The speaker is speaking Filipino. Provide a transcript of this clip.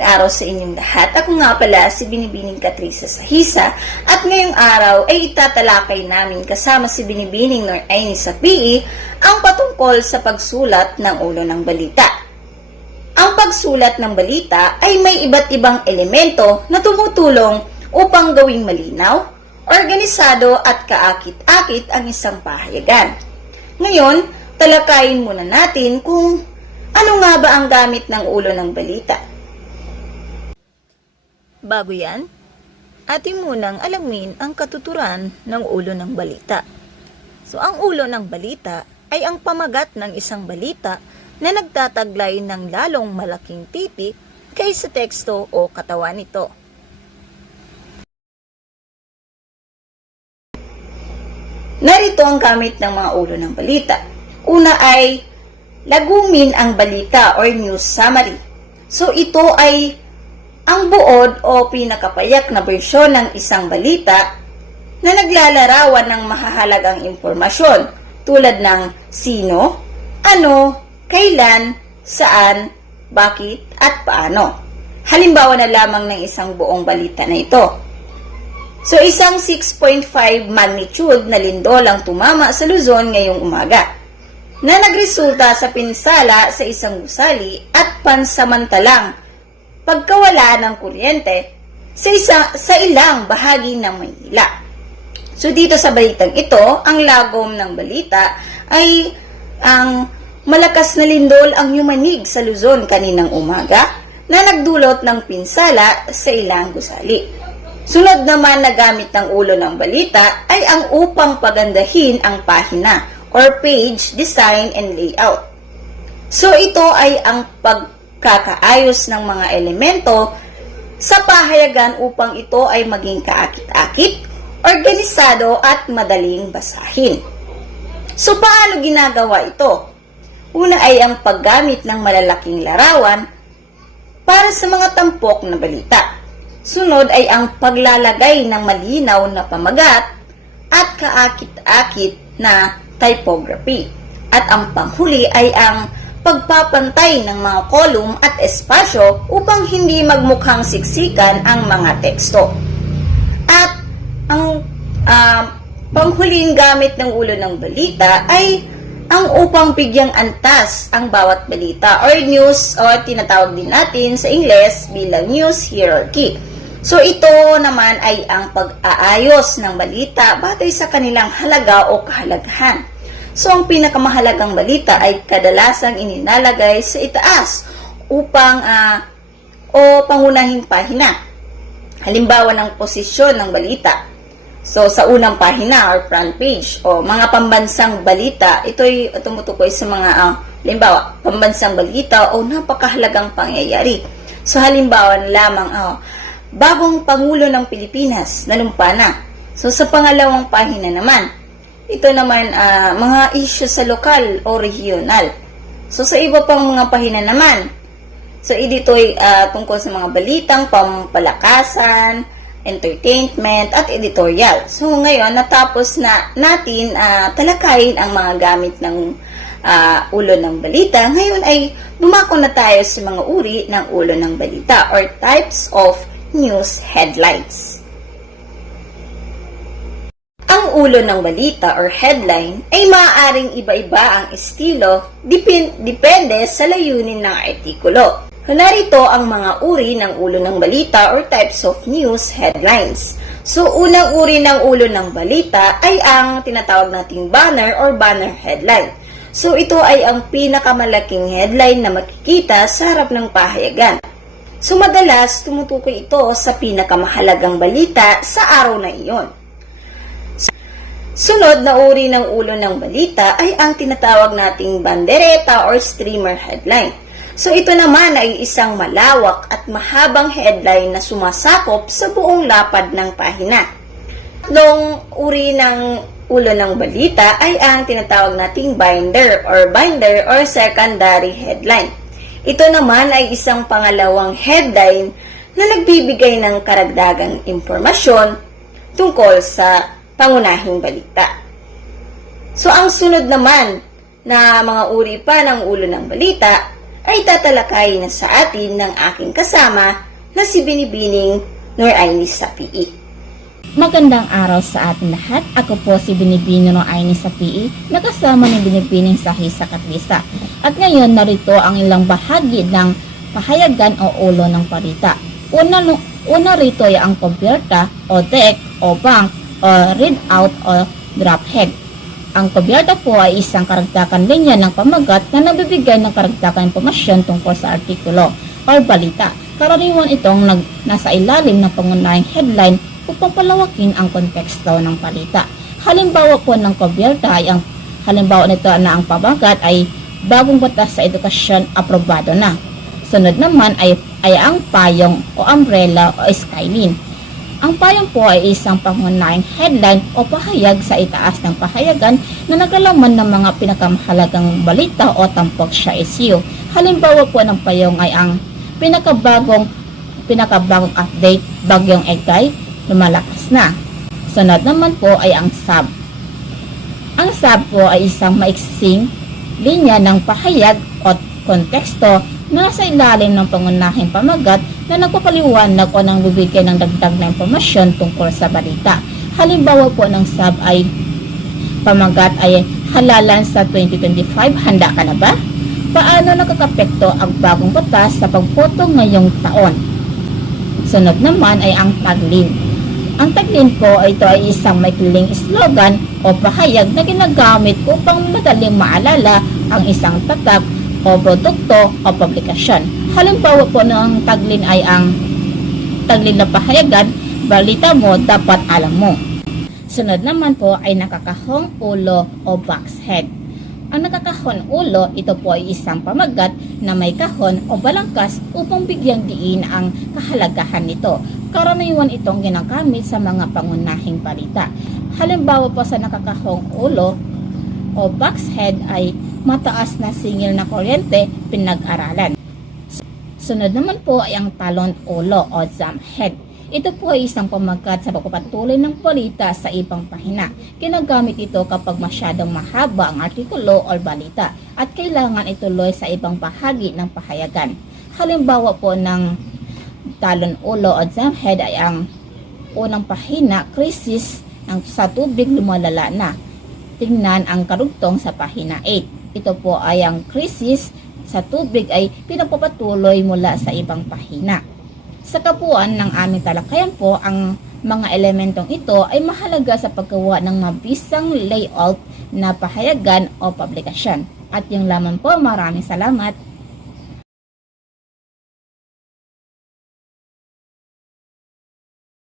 araw sa inyong lahat. Ako nga pala si Binibining Katrisa Sahisa at ngayong araw ay itatalakay namin kasama si Binibining Nor Aini sa PE ang patungkol sa pagsulat ng ulo ng balita. Ang pagsulat ng balita ay may iba't ibang elemento na tumutulong upang gawing malinaw, organisado at kaakit-akit ang isang pahayagan. Ngayon, talakayin muna natin kung ano nga ba ang gamit ng ulo ng balita. Bago yan, ating munang alamin ang katuturan ng ulo ng balita. So, ang ulo ng balita ay ang pamagat ng isang balita na nagtataglay ng lalong malaking titik kaysa teksto o katawan nito. Narito ang gamit ng mga ulo ng balita. Una ay lagumin ang balita or news summary. So ito ay ang buod o pinakapayak na bersyon ng isang balita na naglalarawan ng mahahalagang impormasyon tulad ng sino, ano, kailan, saan, bakit, at paano. Halimbawa na lamang ng isang buong balita na ito. So isang 6.5 magnitude na lindol ang tumama sa Luzon ngayong umaga na nagresulta sa pinsala sa isang gusali at pansamantalang pagkawala ng kuryente sa, isa, sa ilang bahagi ng Maynila. So dito sa balitang ito, ang lagom ng balita ay ang malakas na lindol ang yumanig sa Luzon kaninang umaga na nagdulot ng pinsala sa ilang gusali. Sunod naman na gamit ng ulo ng balita ay ang upang pagandahin ang pahina or page design and layout. So ito ay ang pagkakaayos ng mga elemento sa pahayagan upang ito ay maging kaakit-akit, organisado at madaling basahin. So paano ginagawa ito? Una ay ang paggamit ng malalaking larawan para sa mga tampok na balita. Sunod ay ang paglalagay ng malinaw na pamagat at kaakit-akit na typography. At ang panghuli ay ang pagpapantay ng mga kolum at espasyo upang hindi magmukhang siksikan ang mga teksto. At ang ah, panghuling gamit ng ulo ng balita ay ang upang bigyang antas ang bawat balita or news o tinatawag din natin sa Ingles bilang news hierarchy. So ito naman ay ang pag-aayos ng balita batay sa kanilang halaga o kahalagahan. So ang pinakamahalagang balita ay kadalasang inilalagay sa itaas upang ah, o pangunahing pahina. Halimbawa ng posisyon ng balita. So, sa unang pahina or front page o mga pambansang balita, ito'y tumutukoy sa mga, uh, halimbawa, pambansang balita o napakahalagang pangyayari. So, halimbawa lamang, oh, bagong Pangulo ng Pilipinas, nanumpa na. So, sa pangalawang pahina naman, ito naman, ah, mga issue sa lokal o regional. So, sa iba pang mga pahina naman, So, ito ay ah, tungkol sa mga balitang pampalakasan, entertainment, at editorial. So, ngayon, natapos na natin ah, talakayin ang mga gamit ng ah, ulo ng balita. Ngayon ay dumako na tayo sa mga uri ng ulo ng balita or types of news headlines. Ang ulo ng balita or headline ay maaaring iba-iba ang estilo dipin- depende sa layunin ng artikulo. Narito ang mga uri ng ulo ng balita or types of news headlines. So, unang uri ng ulo ng balita ay ang tinatawag nating banner or banner headline. So, ito ay ang pinakamalaking headline na makikita sa harap ng pahayagan. So, madalas tumutukoy ito sa pinakamahalagang balita sa araw na iyon. Sunod na uri ng ulo ng balita ay ang tinatawag nating bandereta or streamer headline. So ito naman ay isang malawak at mahabang headline na sumasakop sa buong lapad ng pahina. Tatlong uri ng ulo ng balita ay ang tinatawag nating binder or binder or secondary headline. Ito naman ay isang pangalawang headline na nagbibigay ng karagdagang impormasyon tungkol sa pangunahing balita. So, ang sunod naman na mga uri pa ng ulo ng balita ay tatalakay na sa atin ng aking kasama na si Binibining Noraini sa PE. Magandang araw sa ating lahat. Ako po si Binibino no Aini sa PE, nakasama ni Binibining sa Hisa Katlisa. At ngayon narito ang ilang bahagi ng pahayagan o ulo ng parita. Una, una rito ay ang kubyerta o deck o bank o readout o drop head. Ang kubyerta po ay isang karagdakan linya ng pamagat na nagbibigay ng karagdakan impormasyon tungkol sa artikulo o balita. Karaniwan itong nag, nasa ilalim ng pangunahing headline upang palawakin ang konteksto ng balita. Halimbawa po ng kubyerta ay ang halimbawa nito na ang pamagat ay bagong batas sa edukasyon aprobado na. Sunod naman ay, ay ang payong o umbrella o skyline. Ang payong po ay isang pangunahing headline o pahayag sa itaas ng pahayagan na naglalaman ng mga pinakamahalagang balita o tampok sa issue. Halimbawa po ng payong ay ang pinakabagong pinakabagong update bagyong Egay lumalakas na. Sunod naman po ay ang sub. Ang sub po ay isang maiksing linya ng pahayag o konteksto na nasa ilalim ng pangunahing pamagat na nagpapaliwanag o nang bibigay ng dagdag na impormasyon tungkol sa balita. Halimbawa po ng sub ay pamagat ay halalan sa 2025. Handa ka na ba? Paano nakakapekto ang bagong batas sa pagboto ngayong taon? Sunod naman ay ang taglin. Ang taglin po ito ay isang maikling slogan o pahayag na ginagamit upang madaling maalala ang isang tatak o produkto o publikasyon. Halimbawa po ng taglin ay ang taglin na pahayagan, balita mo dapat alam mo. Sunod naman po ay nakakahong ulo o box head. Ang nakakahon ulo, ito po ay isang pamagat na may kahon o balangkas upang bigyang diin ang kahalagahan nito. Karaniwan itong ginagamit sa mga pangunahing balita. Halimbawa po sa nakakahong ulo o box head ay mataas na singil na kuryente pinag-aralan. Sunod naman po ay ang talon ulo o jam head. Ito po ay isang pamagat sa pagpapatuloy ng balita sa ibang pahina. Ginagamit ito kapag masyadong mahaba ang artikulo o balita at kailangan ituloy sa ibang bahagi ng pahayagan. Halimbawa po ng talon ulo o jam head ay ang unang pahina, krisis ng sa tubig lumalala na. Tingnan ang karugtong sa pahina 8. Ito po ay ang krisis sa tubig ay pinapapatuloy mula sa ibang pahina. Sa kapuan ng aming talakayan po, ang mga elementong ito ay mahalaga sa paggawa ng mabisang layout na pahayagan o publikasyon. At yung laman po, maraming salamat.